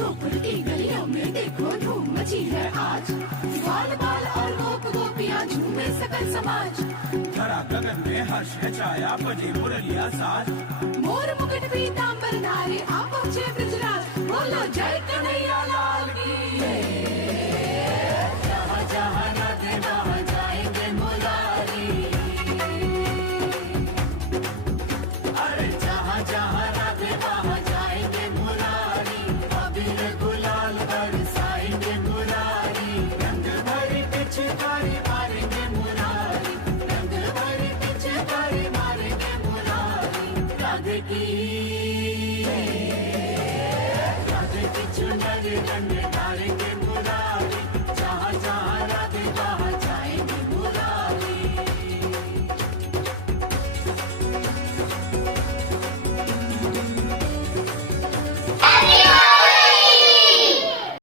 गोकुल की गलियों में देखो धूम मची है आज। बाल बाल और गोप गोपियाँ झूमे सकल समाज। धरा गगन में हर्ष है छाया बजे मुरलिया साज। मोर मुकुट पीतांबर धारी आ पहुँचे ब्रजराज। बोलो जय कन्हैया लाल की। जहाँ जहाँ राधे वहाँ जाएंगे मुरारी। अरे जहाँ जहाँ राधे वहाँ जाएंगे मुरारी। अबीर गुलाल बरसाएंगे मुरारी। रंग भरी पिचकारी मारेंगे मुरारी। रंग भरी पिचकारी मारेंगे मुरारी। राधे की चुनरी रंग डालेंगे